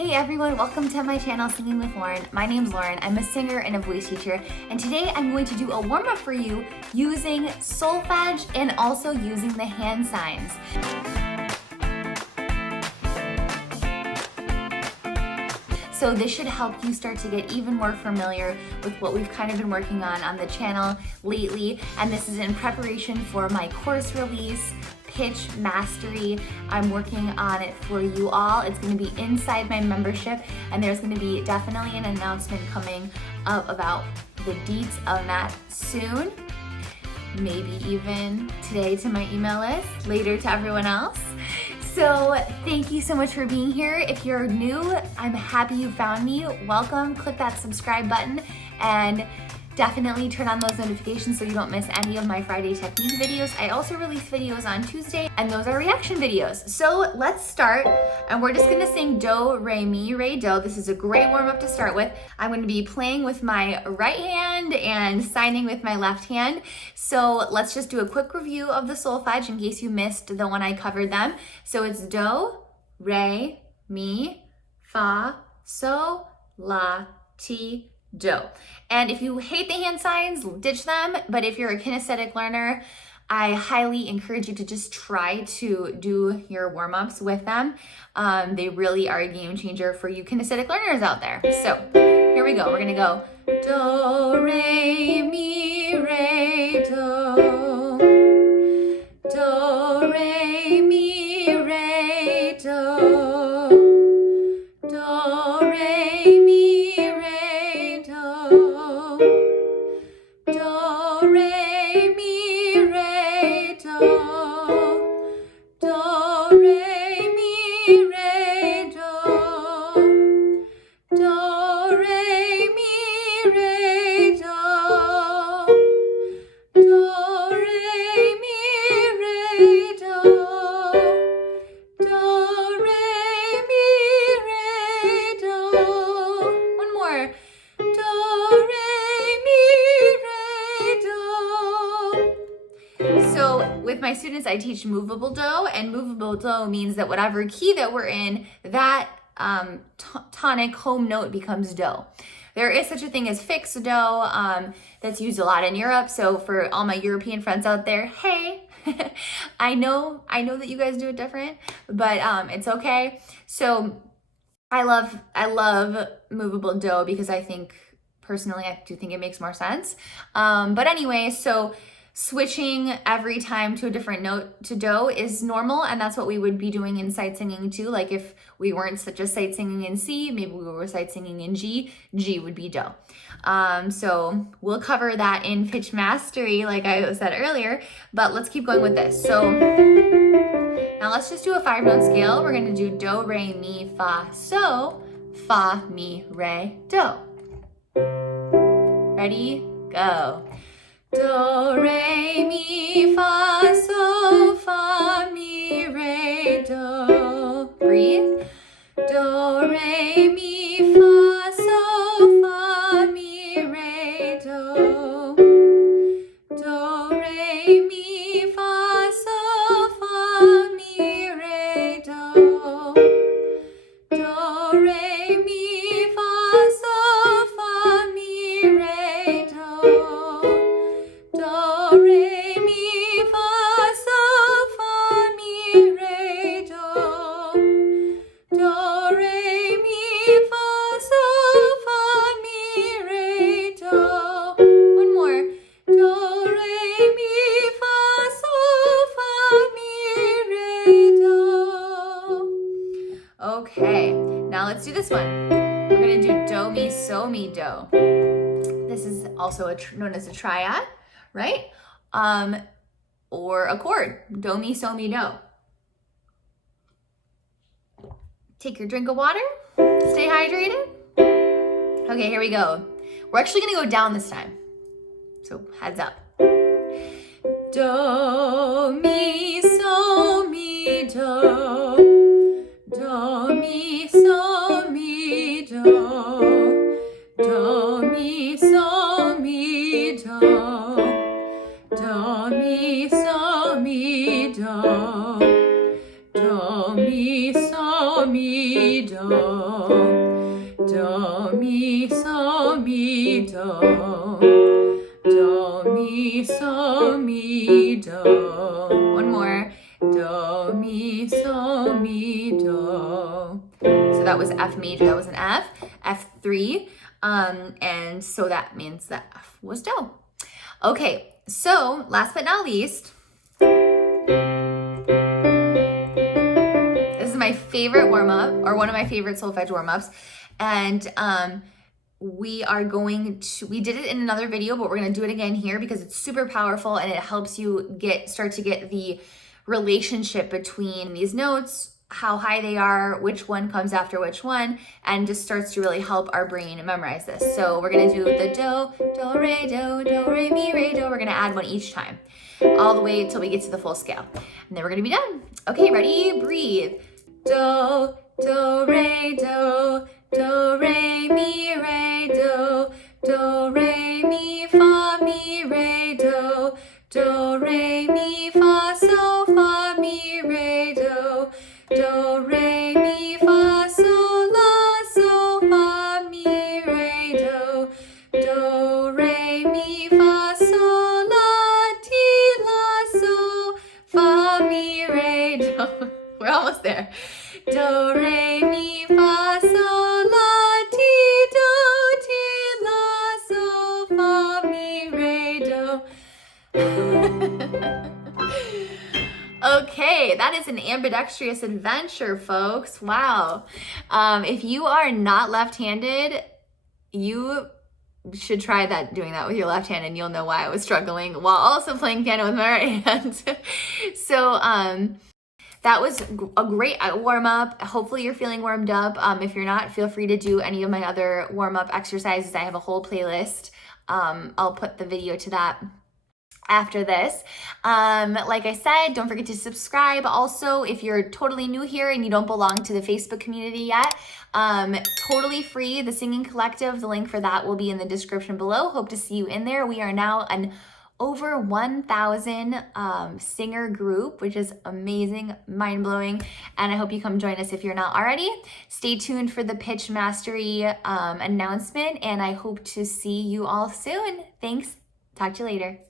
Hey everyone, welcome to my channel Singing with Lauren. My name's Lauren, I'm a singer and a voice teacher, and today I'm going to do a warm-up for you using solfege and also using the hand signs. So this should help you start to get even more familiar with what we've kind of been working on the channel lately, and this is in preparation for my course release, Pitch Mastery. I'm working on it for you all. It's going to be inside my membership, and there's going to be definitely an announcement coming up about the deets of that soon. Maybe even today to my email list, later to everyone else. So thank you so much for being here. If you're new, I'm happy you found me. Welcome. Click that subscribe button and definitely turn on those notifications so you don't miss any of my Friday technique videos. I also release videos on Tuesday, and those are reaction videos. So let's start, and we're just gonna sing do, re, mi, re, do. This is a great warm-up to start with. I'm gonna be playing with my right hand and signing with my left hand. So let's just do a quick review of the solfege in case you missed the one I covered them. So it's do, re, mi, fa, so, la, ti, do. And if you hate the hand signs, ditch them. But if you're a kinesthetic learner, I highly encourage you to just try to do your warm-ups with them. They really are a game changer for you kinesthetic learners out there. So here we go. We're gonna go do, re, mi, re, do. Do, re, mi, re, do. Do, re, mi, re, do. Do, re, mi, re, do. Do, re, mi, re, do. Do, re, mi, re, do. Do, re, mi, re, do. Do, re, mi, re, do. One more. Do, re, mi, re, do. So with my students, I teach movable dough, and movable dough means that whatever key that we're in, that tonic home note becomes do. There is such a thing as fixed do that's used a lot in Europe. So for all my European friends out there, hey, I know that you guys do it different, but it's okay. So I love movable dough because I do think it makes more sense. But anyway, so switching every time to a different note to do is normal, and that's what we would be doing in sight singing too. Like if we weren't just sight singing in C, maybe we were sight singing in G, G would be do. So we'll cover that in Pitch Mastery, like I said earlier, but let's keep going with this. So now let's just do a 5-note scale. We're gonna do do, re, mi, fa, so, fa, mi, re, do. Ready? Go. Do, re, mi, fa, so, fa, mi, re, do. Breathe. Do, re, mi, fa, so, fa, mi, re, do. Do, re, mi, fa, so, fa, mi, re, do. Do, re, mi, fa, so, fa, mi, re, do. Do, re, mi, fa, so, fa, mi, re, do. Do, re, mi, fa, so, fa, mi, re, do. One more. Do, re, mi, fa, so, fa, mi, re, do. Okay, now let's do this one. We're gonna do Domi Somi do. This is also known as a triad, right? Or a chord, Domi Somi do. Take your drink of water, stay hydrated. Okay, here we go. We're actually gonna go down this time, so heads up. Do, mi, so, mi, do. Do, mi, so, mi, do. Do, mi, so, mi, do. Do, mi, so, mi, do. Do, mi, so, mi, do. Domi Somi Do, Domi Somi Do. One more. Domi Somi Do. So that was F major, that was an F, F3, and so that means that F was Do. Okay, so last but not least, this is my favorite warm-up, or one of my favorite solfege warm-ups, and we did it in another video, but we're gonna do it again here because it's super powerful and it helps you start to get the relationship between these notes, how high they are, which one comes after which one, and just starts to really help our brain memorize this. So we're gonna do the do, re, mi, re, do. We're gonna add one each time, all the way until we get to the full scale. And then we're gonna be done. Okay, ready? Breathe. Do, re, do, re, mi, re, do, re, mi, fa, mi, re, do, re, mi, fa, so, fa, mi, re, do, re, mi, fa, so, la, so, fa, mi, re, do, re, mi, fa, so, la, ti, la, so, fa, mi, re, do. We're almost there. Do, re, mi, fa, so, la, ti, do, la, so, fa, mi, re, do. Okay, that is an ambidextrous adventure, folks. Wow. If you are not left-handed, you should try doing that with your left hand, and you'll know why I was struggling while also playing piano with my right hand. So, that was a great warm-up. Hopefully you're feeling warmed up. If you're not, feel free to do any of my other warm-up exercises. I have a whole playlist. I'll put the video to that after this. Like I said, don't forget to subscribe. Also, if you're totally new here and you don't belong to the Facebook community yet, totally free, the Singing Collective, the link for that will be in the description below. Hope to see you in there. We are now an over 1,000 singer group, which is amazing, mind-blowing, and I hope you come join us if you're not already. Stay tuned for the pitch mastery announcement, and I hope to see you all soon. Thanks. Talk to you later.